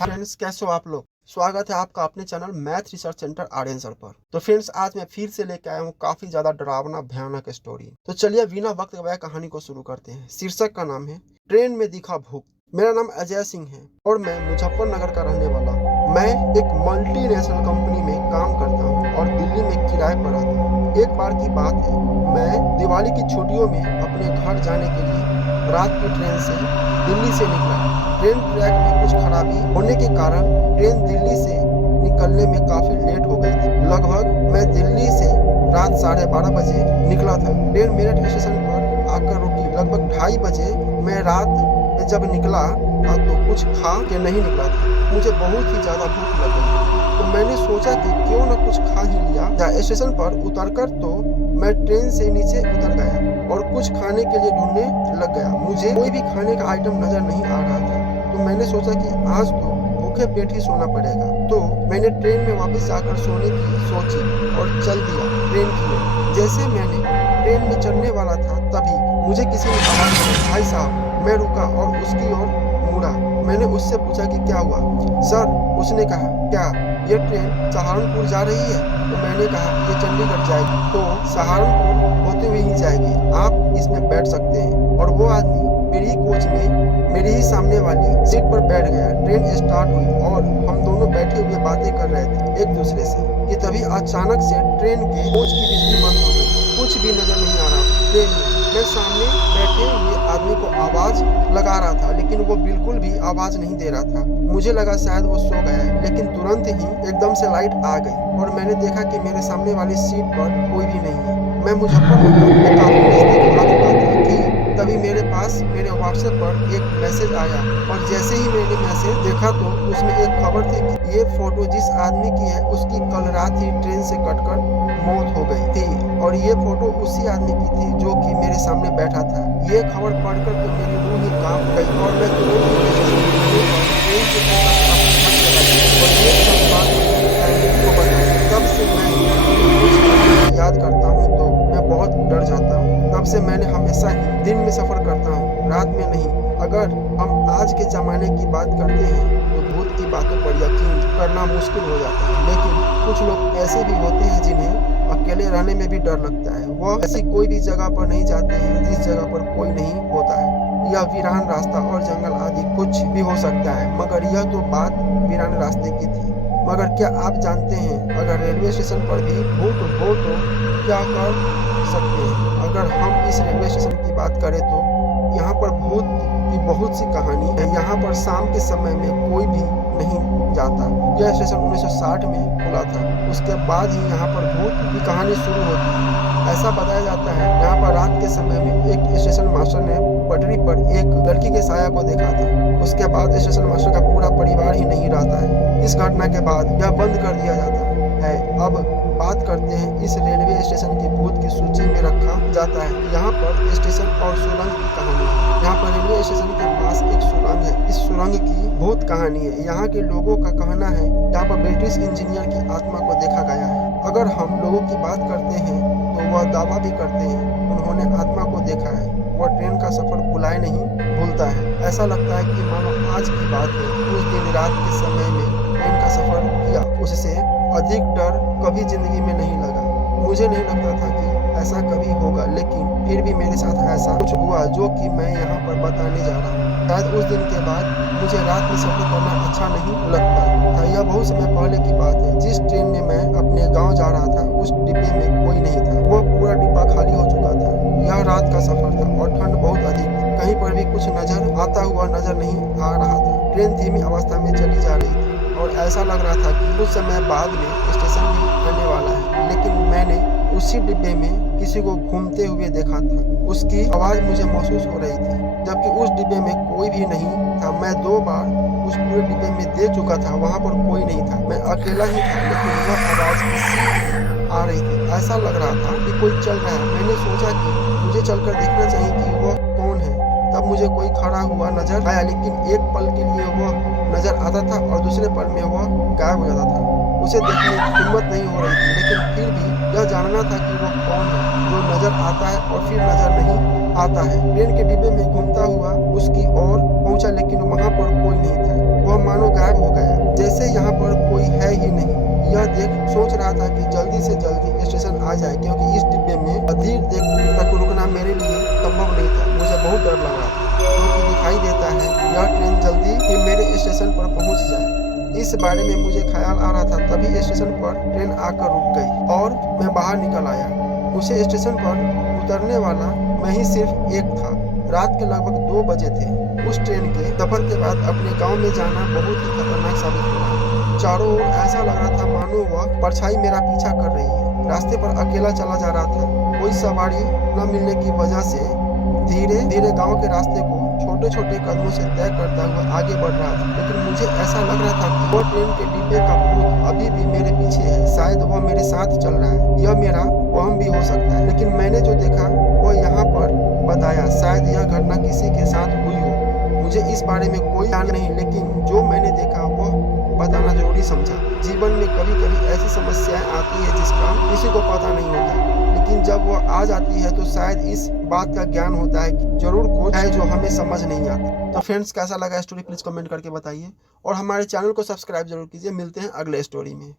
Friends, कैसे हो आप लोग। स्वागत है आपका अपने channel math research centre Aryan sir पर। तो फ्रेंड्स, आज मैं फिर से लेके आया हूँ काफी ज्यादा डरावना भयानक स्टोरी। तो चलिए बिना वक्त गवाए कहानी को शुरू करते हैं। शीर्षक का नाम है ट्रेन में दिखा भूत। मेरा नाम अजय सिंह है और मैं मुजफ्फरनगर का रहने वाला हूँ। मैं एक मल्टीनेशनल कंपनी में काम करता हूँ और दिल्ली में किराए पर रहता हूँ। एक बार की बात है, मैं दिवाली की छुट्टियों में अपने घर जाने के लिए रात की ट्रेन से दिल्ली से निकला। ट्रेन ट्रैक में कुछ खराबी होने के कारण ट्रेन दिल्ली से निकलने में काफी लेट हो गई थी। लगभग मैं दिल्ली से रात 12:30 बजे निकला था। ट्रेन मेरठ स्टेशन पर आकर रुकी। लगभग 2:30 बजे मैं रात में जब निकला था तो कुछ खा के नहीं निकला था। मुझे बहुत ही ज्यादा भूख लग गई तो मैंने सोचा कि क्यों न कुछ खा ही लिया। स्टेशन पर उतरकर तो मैं ट्रेन से नीचे उतर गया और कुछ खाने के लिए ढूंढने लग गया। मुझे कोई भी खाने का आइटम नजर नहीं आ रहा था तो मैंने सोचा कि आज तो भूखे पेट ही सोना पड़ेगा। तो मैंने ट्रेन में वापस जाकर सोने की सोची और चल दिया ट्रेन की ओर। जैसे मैंने ट्रेन में चढ़ने वाला था तभी मुझे किसी ने आवाज दी, भाई साहब। मैं रुका और उसकी ओर मुड़ा। मैंने उससे पूछा कि क्या हुआ सर। उसने कहा, क्या ये ट्रेन सहारनपुर जा रही है? तो मैंने कहा, ये चंडीगढ़ जाएगी। तो सहारनपुर होते हुए ही जाएगी, आप इसमें बैठ सकते हैं। और वो आदमी मेरी ही कोच में मेरी ही सामने वाली सीट पर बैठ गया। ट्रेन स्टार्ट हुई और हम दोनों बैठे हुए बातें कर रहे थे एक दूसरे से कि तभी अचानक से ट्रेन के कोच की बिजली बंद हो गई। कुछ भी नजर नहीं आ रहा ट्रेन में। मैं सामने बैठे हुए आदमी को आवाज लगा रहा था लेकिन वो बिल्कुल भी आवाज नहीं दे रहा था। मुझे लगा शायद वो सो गया है, लेकिन तुरंत ही एकदम से लाइट आ गई और मैंने देखा कि मेरे सामने वाली सीट पर कोई भी नहीं है। मैं मुजफ्फरनगर में काफी नजदीक आ चुका था कि तभी मेरे पास मेरे व्हाट्सएप पर एक मैसेज आया और जैसे ही मैंने मैसेज देखा तो उसमें एक खबर थी कि ये फोटो जिस आदमी की है उसकी कल रात ही ट्रेन से कटकर मौत हो गई थी और ये फोटो उसी आदमी की थी जो कि मेरे सामने बैठा था। ये खबर पढ़कर तो मेरी रूह ही कांप गई और मैं तुरंत ट्रेन से और ये सब बात फैमिली को बताई। तब से मैं याद करता हूँ तो मैं बहुत डर जाता हूँ। तब से मैंने हमेशा ही दिन में सफर करता हूँ, रात में नहीं। अगर हम आज के जमाने की बात करते हैं तो भूत की बातों पर यकीन करना मुश्किल हो जाता है, लेकिन कुछ लोग ऐसे भी होते हैं जिन्हें अकेले रहने में भी डर लगता है। वह ऐसी कोई भी जगह पर नहीं जाते हैं जिस जगह पर कोई नहीं होता है। यह वीरान रास्ता और जंगल आदि कुछ भी हो सकता है, मगर यह तो बात वीरान रास्ते की थी। मगर क्या आप जानते हैं, अगर रेलवे स्टेशन पर भी भूत हो तो क्या कर सकते हैं? अगर हम इस रेलवे स्टेशन की बात करें तो यहाँ पर भूत की बहुत सी कहानी है। यहाँ पर शाम के समय में कोई भी नहीं जाता। यह स्टेशन 1960 में खुला था। उसके बाद ही यहाँ पर भूत की कहानी शुरू होती है। ऐसा बताया जाता है यहाँ पर रात के समय में एक स्टेशन मास्टर ने पटरी पर एक लड़की के साया को देखा था। उसके बाद स्टेशन मास्टर का पूरा परिवार ही नहीं रहता है। इस घटना के बाद यह बंद कर दिया जाता है। अब बात करते हैं इस रेलवे स्टेशन की भूत की सूची में रखा जाता है। यहाँ पर स्टेशन और सुरंग की कहानी है। यहाँ पर रेलवे स्टेशन के पास एक सुरंग है। इस सुरंग की भूत कहानी है। यहाँ के लोगों का कहना है यहाँ पर ब्रिटिश इंजीनियर की आत्मा को देखा गया है। अगर हम लोगों की बात करते हैं तो वह दावा भी करते हैं उन्होंने आत्मा को देखा है। वह ट्रेन का सफर भुलाए नहीं भूलता है। ऐसा लगता है कि मानो आज की बात है। उस दिन रात के समय में ट्रेन का सफर किया, उससे अधिक डर कभी जिंदगी में नहीं लगा। मुझे नहीं लगता था कि ऐसा कभी होगा, लेकिन फिर भी मेरे साथ ऐसा कुछ हुआ जो कि मैं यहाँ पर बताने जा रहा हूँ। शायद उस दिन के बाद मुझे रात में सफर करना अच्छा नहीं लगता था। यह बहुत समय पहले की बात है। जिस ट्रेन में मैं अपने गांव जा रहा था उस डिब्बे में कोई नहीं था। वह पूरा डिब्बा खाली हो चुका था। यह रात का सफर था और ठंड बहुत अधिक थी। कहीं पर भी कुछ नजर आता हुआ नजर नहीं आ रहा था। ट्रेन धीमी अवस्था में चली जा रही थी और ऐसा लग रहा था कि कुछ समय बाद में स्टेशन भी आने वाला है। लेकिन मैंने उसी डिब्बे में किसी को घूमते हुए देखा था। उसकी आवाज मुझे महसूस हो रही थी, जबकि उस डिब्बे में कोई भी नहीं था। मैं 2 बार उस पूरे डिब्बे में दे चुका था, वहाँ पर कोई नहीं था। मैं अकेला ही था, लेकिन वह आवाज आ रही थी। ऐसा लग रहा था कि कोई चल रहा है। मैंने सोचा कि मुझे चलकर देखना चाहिए कि वह कौन है। तब मुझे कोई खड़ा हुआ नजर आया, लेकिन एक पल के लिए वह नजर आता था और दूसरे पल में वह गायब हो जाता था। उसे देखने की हिम्मत नहीं हो रही थी, लेकिन फिर भी यह जानना था कि वह कौन है जो नजर आता है और फिर नजर नहीं आता है। ट्रेन के डिब्बे में घूमता हुआ उसकी ओर पहुंचा, लेकिन वहां पर कोई नहीं था। वह मानो गायब हो गया। जैसे यहाँ पर कोई है ही नहीं। यह देख सोच रहा था कि जल्दी से जल्दी स्टेशन आ जाए, क्योंकि इस डिब्बे में अधिक देर तक रुकना मेरे लिए संभव नहीं था। मुझे बहुत डर लग रहा था, क्योंकि दिखाई देता है यह ट्रेन जल्दी ही मेरे स्टेशन पर पहुंच जाए। इस बारे में मुझे ख्याल आ रहा था, तभी स्टेशन पर ट्रेन आकर रुक गई और मैं बाहर निकल आया। उसे स्टेशन पर उतरने वाला मैं ही सिर्फ एक था। रात के लगभग 2 बजे थे। उस ट्रेन के सफर के बाद अपने गांव में जाना बहुत ही खतरनाक साबित हुआ। चारों ओर ऐसा लग रहा था मानो वह परछाई मेरा पीछा कर रही है। रास्ते पर अकेला चला जा रहा था। कोई सवारी न मिलने की वजह से धीरे धीरे गांव के रास्ते को छोटे छोटे कदमों से तय करता हुआ आगे बढ़ रहा था। लेकिन मुझे ऐसा लग रहा था कि वह ट्रेन के डिब्बे का भूत अभी भी मेरे पीछे है। शायद वह मेरे साथ चल रहा है। यह मेरा वहम भी हो सकता है, लेकिन मैंने जो देखा वह यहाँ पर बताया। शायद यह घटना किसी के साथ हुई हो। मुझे इस बारे में कोई ज्ञान नहीं, लेकिन जो मैंने देखा वह बताना जरूरी समझा। जीवन में कभी कभी ऐसी समस्याएं आती है जिसका किसी को पता नहीं होता, लेकिन जब वह आ जाती है तो शायद इस बात का ज्ञान होता है कि जरूर कुछ है जो हमें समझ नहीं आता। तो फ्रेंड्स, कैसा लगा स्टोरी प्लीज कमेंट करके बताइए और हमारे चैनल को सब्सक्राइब जरूर कीजिए। मिलते हैं अगले स्टोरी में।